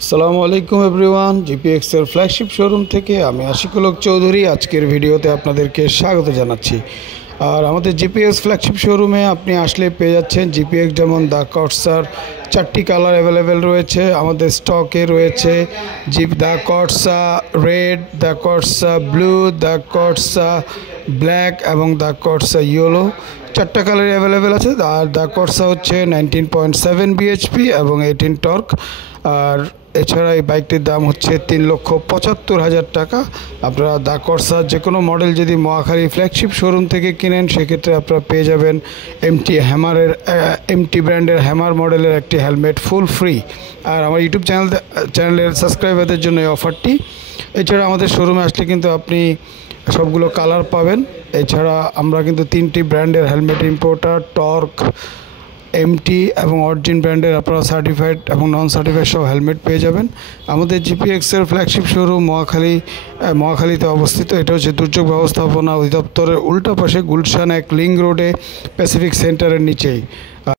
আসসালামু আলাইকুম everyone, GPX এর ফ্ল্যাগশিপ শোরুম থেকে আমি আশিকুল হক চৌধুরী আজকের ভিডিওতে আপনাদেরকে স্বাগত জানাচ্ছি। আর আমাদের জিপিএক্স ফ্ল্যাগশিপ শোরুমে আপনি আসলে পেয়ে যাচ্ছেন জিপিএক্স যেমন দ্য কর্সার 4টি কালার অ্যাভেলেবেল রয়েছে আমাদের স্টকে রয়েছে। The কর্সা red, the কর্সা blue, the কর্সা black এবং দ্য কর্সা ইয়েলো, 4টা কালার অ্যাভেলেবেল আছে। আর দ্য কর্সা হচ্ছে 19.7 বিএইচপি এবং 18 টর্ক। আর এছাড়া এই বাইকটির দাম হচ্ছে 3,75,000 টাকা। আপনারা দ্য কর্সা যে কোনো মডেল যদি মহাখালী ফ্ল্যাগশিপ শোরুম থেকে কিনেন সেক্ষেত্রে আপনারা পেয়ে যাবেন এমটি ব্র্যান্ডের হ্যামার মডেলের একটি হেলমেট ফুল ফ্রি। আর আমার ইউটিউব চ্যানেলের সাবস্ক্রাইবারদের জন্য এই অফারটি। এছাড়া আমাদের শোরুমে আসলে কিন্তু আপনি সবগুলো কালার পাবেন। এছাড়া আমরা কিন্তু 3টি ব্র্যান্ডের হেলমেট ইম্পোর্টার, টর্ক, এমটি এবং অরিজিন ব্র্যান্ডের আপনারা সার্টিফাইড এবং নন সার্টিফাইড সব হেলমেট পেয়ে যাবেন। আমাদের জিপিএক্সের ফ্ল্যাগশিপ শোরুম মহাখালীতে অবস্থিত। এটা হচ্ছে দুর্যোগ ব্যবস্থাপনা অধিদপ্তরের উল্টা পাশে গুলশান 1 লিংক রোডে প্যাসিফিক সেন্টারের নিচেই।